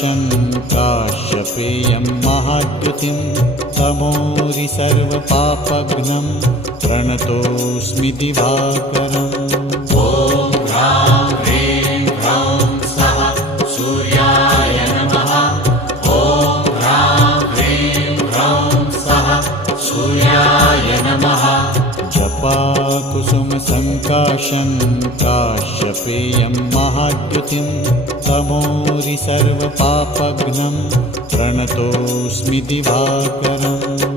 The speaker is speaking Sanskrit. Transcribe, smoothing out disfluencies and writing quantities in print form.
सङ्काशं काश्यपेयं महाद्युतिं तमोरि सर्वपापघ्नं प्रणतोऽस्मि दिवाकरम्। ॐ ह्रां ह्रीं ह्रौं स्वः सूर्याय नमः। ॐ ह्रां ह्रीं ह्रौं स्वः सूर्याय नमः। जपाकुसुमसङ्काशं काश्यपेयं महाद्युतिं तमोरि सर्वपापघ्नं प्रणतोऽस्मि दिवाकरम्।